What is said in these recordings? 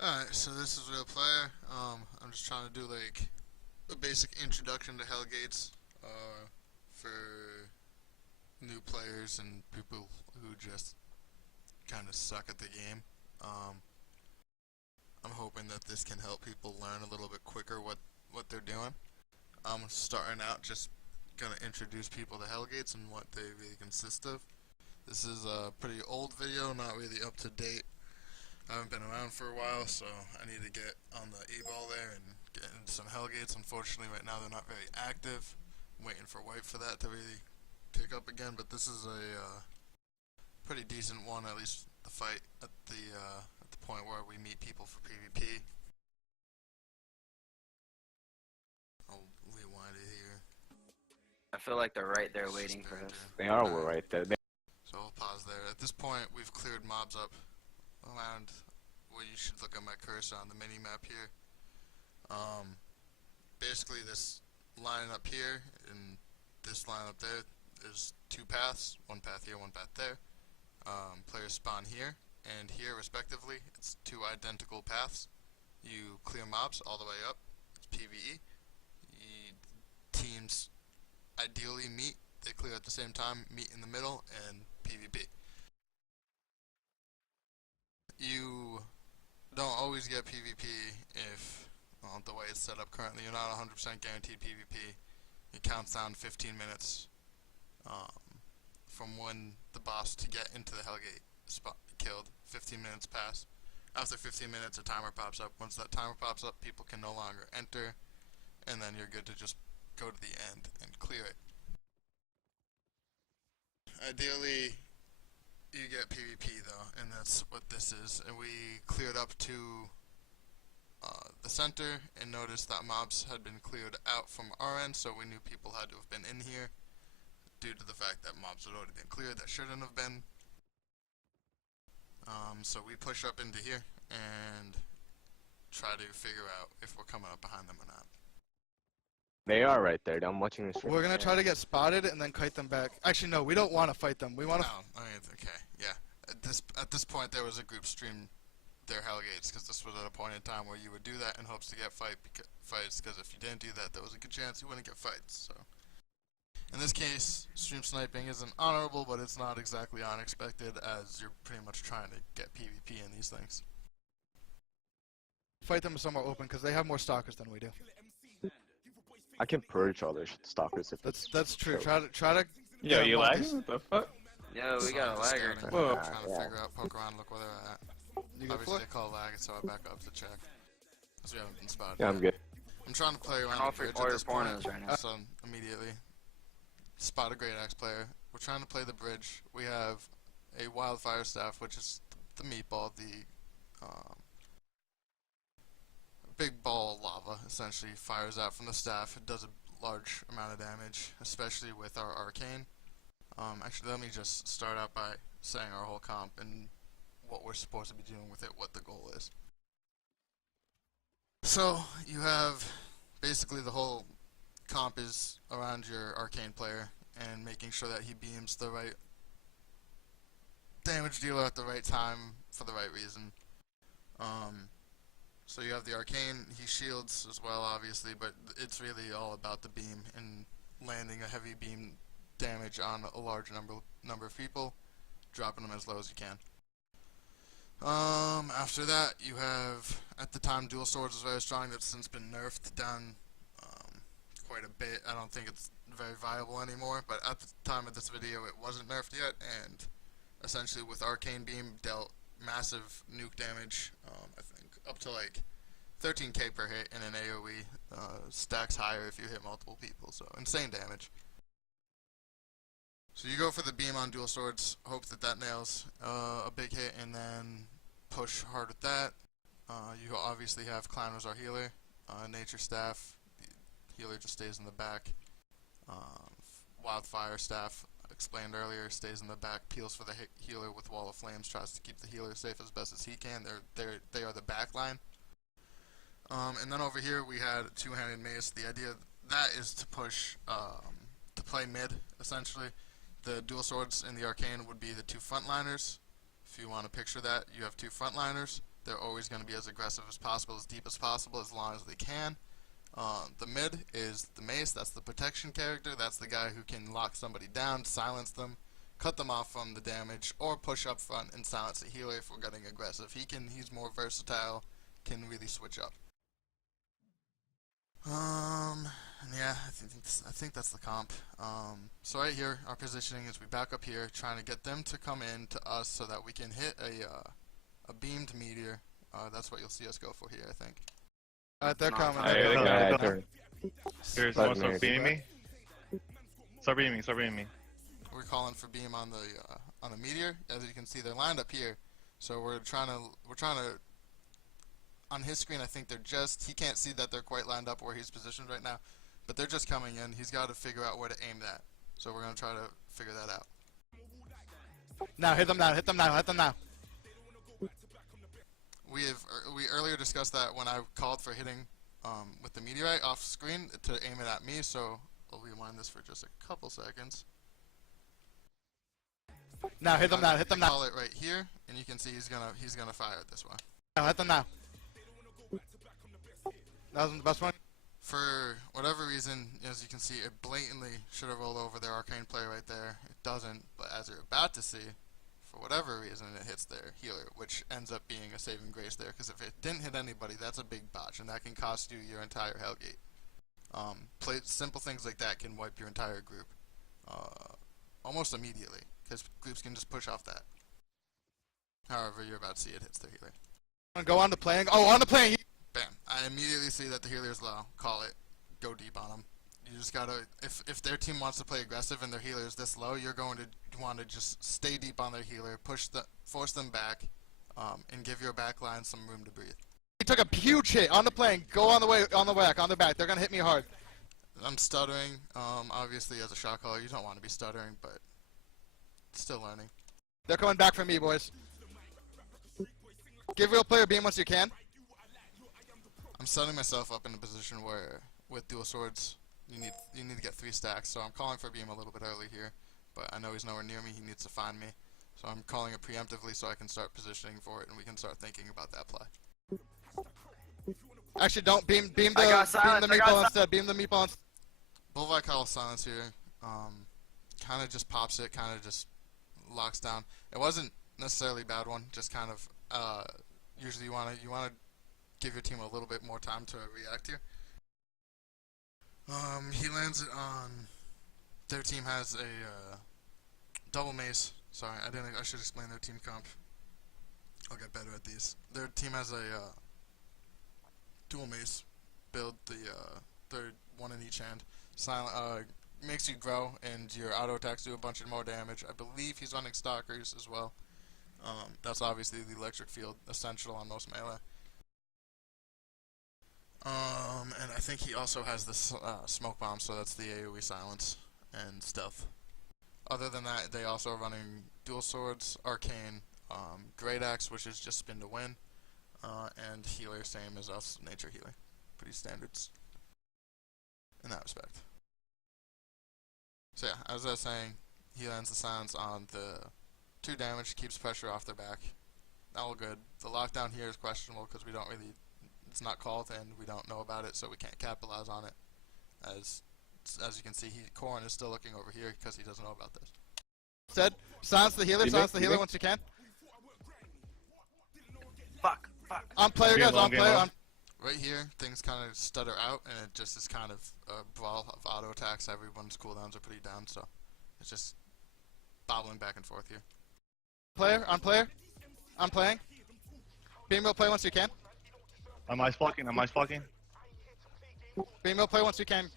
Alright, so this is Real Player. I'm just trying to do like a basic introduction to Hellgates for new players and people who just kind of suck at the game. Um, I'm hoping that this can help people learn a little bit quicker what they're doing. I'm starting out just gonna introduce people to Hellgates and what they really consist of. This is a pretty old video, not really up to date. I haven't been around for a while, so I need to get on the e-ball there and get into some Hellgates. Unfortunately, right now they're not very active. I'm waiting for White for that to really pick up again, but this is a pretty decent one, at least the fight at the point where we meet people for PvP. I'll rewind it here. I feel like they're right there waiting for us. They are right there. So I'll pause there. At this point, we've cleared mobs up around where you should look at my cursor on the mini map here. Basically, this line up here and this line up there is two paths. One path here, one path there. Players spawn here and here respectively. It's two identical paths. You clear mobs all the way up. It's PvE. Teams ideally meet. They clear at the same time, meet in the middle, and PvP. You don't always get PvP if, well, the way it's set up currently, you're not 100% guaranteed PvP. It counts down 15 minutes from when the boss to get into the Hellgate spot killed. 15 minutes pass. After 15 minutes, a timer pops up. Once that timer pops up, people can no longer enter, and then you're good to just go to the end and clear it. Ideally, you get PvP though, and that's what this is. And we cleared up to the center and noticed that mobs had been cleared out from our end, so we knew people had to have been in here due to the fact that mobs had already been cleared that shouldn't have been. So we push up into here and try to figure out if we're coming up behind them or not. They are right there. I'm watching this. We're gonna try to get spotted and then kite them back. Actually, no, we don't want to fight them. We want to. No, I mean, okay, yeah. At this point, there was a group stream their Hellgates because this was at a point in time where you would do that in hopes to get fights. Because if you didn't do that, there was a good chance you wouldn't get fights. So, in this case, stream sniping isn't honorable, but it's not exactly unexpected, as you're pretty much trying to get PvP in these things. Fight them somewhere open because they have more stalkers than we do. I can purge all their stalkers if That's true. Try to. Yo, you like lagging? What the fuck? Yo, we got a lagger. Whoa. I'm trying to figure out, poke around, look where they're at. You go Obviously, for they it? call lag, so I back up to check. Because we haven't been spotted. Yeah, I'm good. I'm trying to play around I'll the bridge all at your this point, pornos right now. so immediately spot a great axe player. We're trying to play the bridge. We have a wildfire staff, which is the meatball, the big ball of lava, essentially fires out from the staff. It does a large amount of damage, especially with our arcane. Actually, let me just start out by saying our whole comp and what we're supposed to be doing with it, what the goal is. So, you have basically the whole comp is around your arcane player and making sure that he beams the right damage dealer at the right time for the right reason. So you have the arcane, he shields as well obviously, but it's really all about the beam and landing a heavy beam damage on a large number of people, dropping them as low as you can. After that, you have, at the time, dual swords was very strong. That's since been nerfed down quite a bit. I don't think it's very viable anymore, but at the time of this video, it wasn't nerfed yet, and essentially with arcane beam dealt massive nuke damage. I think up to like 13k per hit in an AoE. Stacks higher if you hit multiple people, so insane damage. So you go for the beam on dual swords, hope that that nails a big hit, and then push hard with that. You obviously have Clown as our healer. Nature Staff, the healer just stays in the back. Wildfire Staff, explained earlier, stays in the back, peels for the healer with Wall of Flames, tries to keep the healer safe as best as he can. They are the back line. And then over here we had two-handed mace. The idea of that is to push, to play mid, essentially. The dual swords in the arcane would be the two frontliners. If you want to picture that, you have two frontliners. They're always going to be as aggressive as possible, as deep as possible, as long as they can. The mid is the mace. That's the protection character. That's the guy who can lock somebody down, silence them, cut them off from the damage, or push up front and silence the healer if we're getting aggressive. He's more versatile, can really switch up. Yeah, I think that's the comp. So right here, our positioning is we back up here, trying to get them to come in to us so that we can hit a beamed meteor. That's what you'll see us go for here, I think. Alright, they're coming. Hey, They're they coming. got Yeah, Here's Start one, so me. beam me. Start beaming me. We're calling for beam on the meteor. As you can see, they're lined up here. So we're trying to on his screen. I think he can't see that they're quite lined up where he's positioned right now, but they're just coming in. He's got to figure out where to aim that. So we're gonna try to figure that out. Now, hit them now, hit them now, hit them now. We earlier discussed that when I called for hitting with the meteorite off screen to aim it at me. So I'll rewind this for just a couple seconds. Now, hit them now, hit them now. Call it right here, and you can see he's gonna fire it this way. Now, hit them now. That was the best one. For whatever reason, as you can see, it blatantly should have rolled over their arcane player right there. It doesn't, but as you're about to see, for whatever reason, it hits their healer, which ends up being a saving grace there, because if it didn't hit anybody, that's a big botch, and that can cost you your entire Hellgate. Simple things like that can wipe your entire group almost immediately, because groups can just push off that. However, you're about to see it hits their healer. Go on to playing. Oh, on to playing. Bam. I immediately see that the healer is low. Call it. Go deep on them. You just gotta, if their team wants to play aggressive and their healer is this low, you're going to want to just stay deep on their healer, force them back, and give your back line some room to breathe. He took a huge hit on the plane. Go on the way, on the whack, on the back. They're gonna hit me hard. I'm stuttering. Obviously, as a shot caller, you don't want to be stuttering, but still learning. They're coming back for me, boys. Give real player beam once you can. I'm setting myself up in a position where, with dual swords, you need to get 3 stacks. So I'm calling for beam a little bit early here, but I know he's nowhere near me. He needs to find me, so I'm calling it preemptively so I can start positioning for it, and we can start thinking about that play. Actually, don't beam the silence, meatball instead. Beam the meatball instead. Bullseye call silence here. Kind of just pops it. Kind of just locks down. It wasn't necessarily a bad one. Just kind of usually you want to give your team a little bit more time to react here. He lands it on. Their team has a double mace. Sorry, I should explain their team comp. I'll get better at these. Their team has a dual mace build. They're one in each hand. Silent makes you grow, and your auto attacks do a bunch of more damage. I believe he's running stalkers as well. That's obviously the electric field, essential on most melee. And I think he also has this smoke bomb, so that's the AoE silence and stealth. Other than that, they also are running dual swords, arcane, great axe, which is just spin to win, and healer, same as us, nature healer. Pretty standards in that respect. So yeah, as I was saying, he lands the silence on the 2 damage, keeps pressure off their back. All good. The lockdown here is questionable because we don't really, it's not called and we don't know about it, so we can't capitalize on it. As you can see, Corrin is still looking over here because he doesn't know about this. Said, silence the healer once you can. Fuck. On player, guys, on player. On. Right here, things kind of stutter out, and it just is kind of a brawl of auto attacks. Everyone's cooldowns are pretty down, so it's just bobbling back and forth here. Player, on player. I'm playing. Beam will play once you can. I'm ice blocking. Beam will play once you can.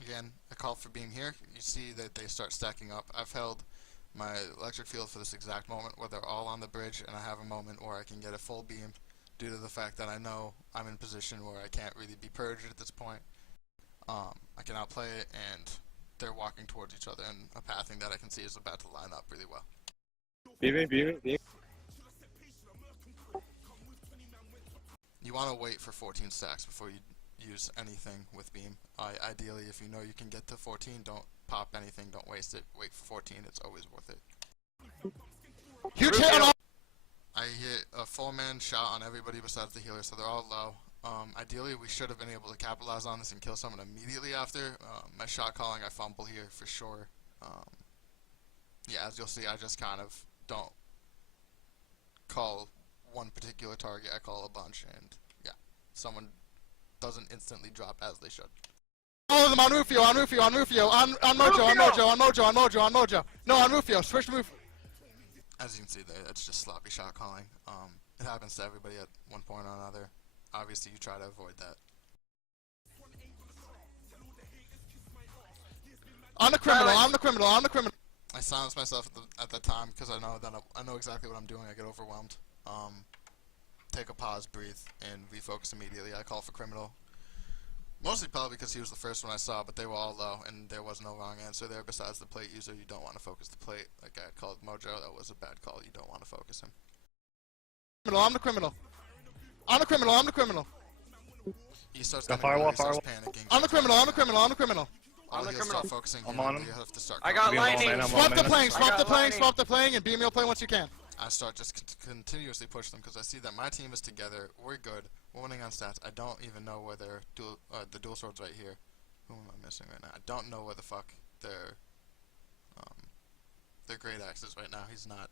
Again, a call for beam here. You see that they start stacking up. I've held my electric field for this exact moment where they're all on the bridge, and I have a moment where I can get a full beam due to the fact that I know I'm in position where I can't really be purged at this point. I can outplay it, and they're walking towards each other in a pathing that I can see is about to line up really well. Beam. You want to wait for 14 stacks before you use anything with beam. Ideally, if you know you can get to 14, don't pop anything, don't waste it. Wait for 14, it's always worth it. Huge hit on all. I get a 4-man shot on everybody besides the healer, so they're all low. Ideally, we should have been able to capitalize on this and kill someone immediately after. My shot calling, I fumble here for sure. Yeah, as you'll see, I just kind of don't call one particular target. I call a bunch, and yeah, someone doesn't instantly drop as they should. All of them on Rufio, on Rufio, on Rufio, on Mojo, on Mojo, on Mojo, on Mojo, on Mojo. No, on Rufio. Switch to move. As you can see there, that's just sloppy shot calling. It happens to everybody at one point or another. Obviously, you try to avoid that. On the criminal, on the criminal, on the criminal. I silence myself at that time because I know that I know exactly what I'm doing. I get overwhelmed. Take a pause, breathe, and refocus immediately. I call for criminal. Mostly probably because he was the first one I saw, but they were all low, and there was no wrong answer there besides the plate user. You don't want to focus the plate. Like I called Mojo, that was a bad call. You don't want to focus him. On the criminal. On the criminal, on the criminal. He starts Got getting firewall, he starts firewall. panicking. On the criminal, on the criminal, on the criminal. On the He'll criminal. start focusing. I'm on him. You have to start. I got Be alone, lightning. man, I'm Swap the man. playing, swap I the got playing, lightning. swap the playing, and beam your play once you can. I start just continuously push them because I see that my team is together. We're good. We're winning on stats. I don't even know where their the dual swords right here. Who am I missing right now? I don't know where the fuck their great axe is right now. He's not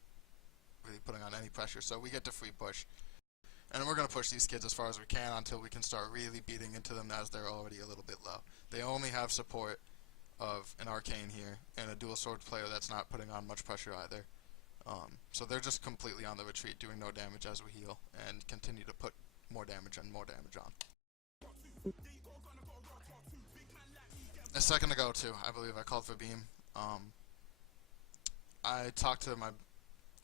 really putting on any pressure, so we get to free push. And we're going to push these kids as far as we can until we can start really beating into them as they're already a little bit low. They only have support of an arcane here and a dual sword player that's not putting on much pressure either. So they're just completely on the retreat, doing no damage as we heal, and continue to put more damage and more damage on. A second ago, too, I believe I called for beam. I talked to my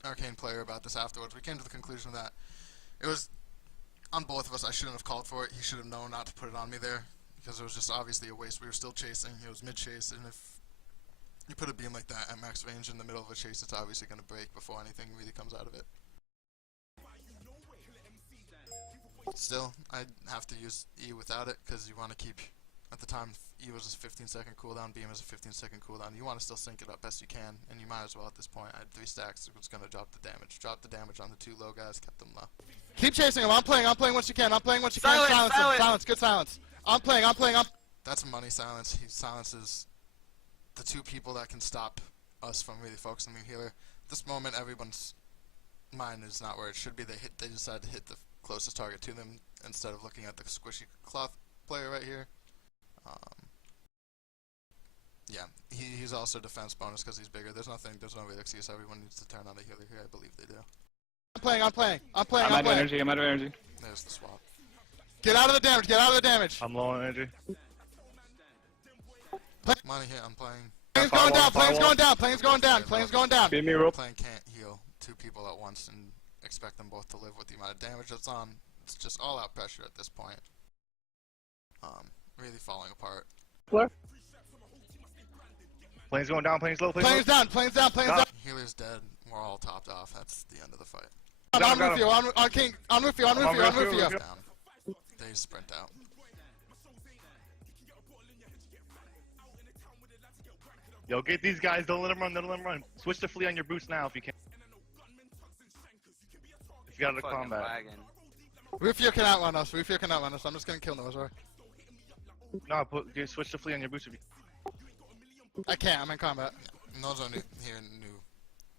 arcane player about this afterwards. We came to the conclusion that it was on both of us. I shouldn't have called for it. He should have known not to put it on me there because it was just obviously a waste. We were still chasing. It was mid-chase, and if you put a beam like that at max range in the middle of a chase, it's obviously going to break before anything really comes out of it. Still, I have to use E without it because you want to keep, at the time, E was a 15-second cooldown, beam is a 15-second cooldown. You want to still sync it up best you can, and you might as well at this point. I had 3 stacks, it was going to drop the damage. Drop the damage on the 2 low guys, kept them low. Keep chasing him. I'm playing once you can. I'm playing once you can. Silence, Silence him. silence. Silence. Good silence. I'm playing. That's money silence. He silences the 2 people that can stop us from really focusing the healer. At this moment, everyone's mind is not where it should be. They decide to hit the closest target to them instead of looking at the squishy cloth player right here. Yeah, he's also defense bonus because he's bigger. There's no real excuse. Everyone needs to turn on the healer here. I believe they do. I'm playing. I'm out of energy, I'm out of energy. There's the swap. Get out of the damage. Get out of the damage. I'm low on energy. Money hit. I'm playing. Plane's going down. Plane's going down. Plane's going down. Plane's going down. Beat me real. Playing can't heal 2 people at once and expect them both to live with the amount of damage that's on. It's just all out pressure at this point. Really falling apart. Plane's going down, plane's low, plane's Plane's low. down. Plane's down. Plane's down. Healer's dead. We're all topped off. That's the end of the fight. On got Rufio. On King. On Rufio. On Rufio. On Rufio. Down. They sprint out. Yo, get these guys, don't let them run, don't let them run. Switch to flee on your boost now if you can. If you got a Fucking combat. wagon. Rufio can outrun us. Rufio can outrun us. I'm just gonna kill Nozor. No, switch to flee on your boost if you I can't. I'm in combat. Nozo here knew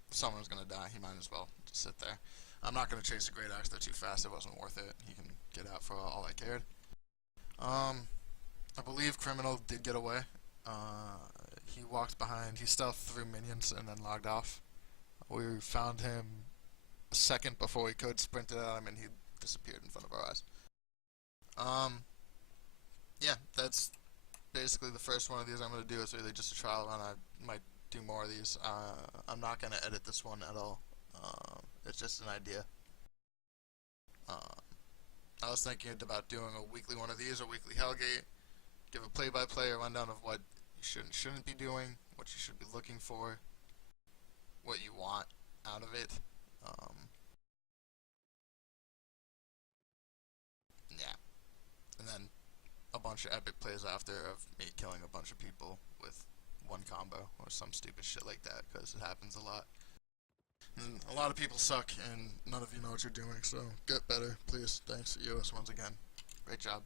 someone was going to die. He might as well just sit there. I'm not going to chase a great axe. They're too fast. It wasn't worth it. He can get out for all I cared. I believe Criminal did get away. He walked behind. He stealthed through minions and then logged off. We found him a second before we could, sprinted at him, and he disappeared in front of our eyes. Yeah, that's basically the first one of these I'm going to do. Is really just a trial run. I might do more of these. I'm not going to edit this one at all. It's just an idea. I was thinking about doing a weekly one of these, a weekly Hellgate, give a play-by-play, a rundown of what you should and shouldn't be doing, what you should be looking for, what you want out of it. Yeah. And then a bunch of epic plays after of me killing a bunch of people with one combo or some stupid shit like that, because it happens a lot. And a lot of people suck, and none of you know what you're doing, so get better, please. Thanks, EOS, once again. Great job.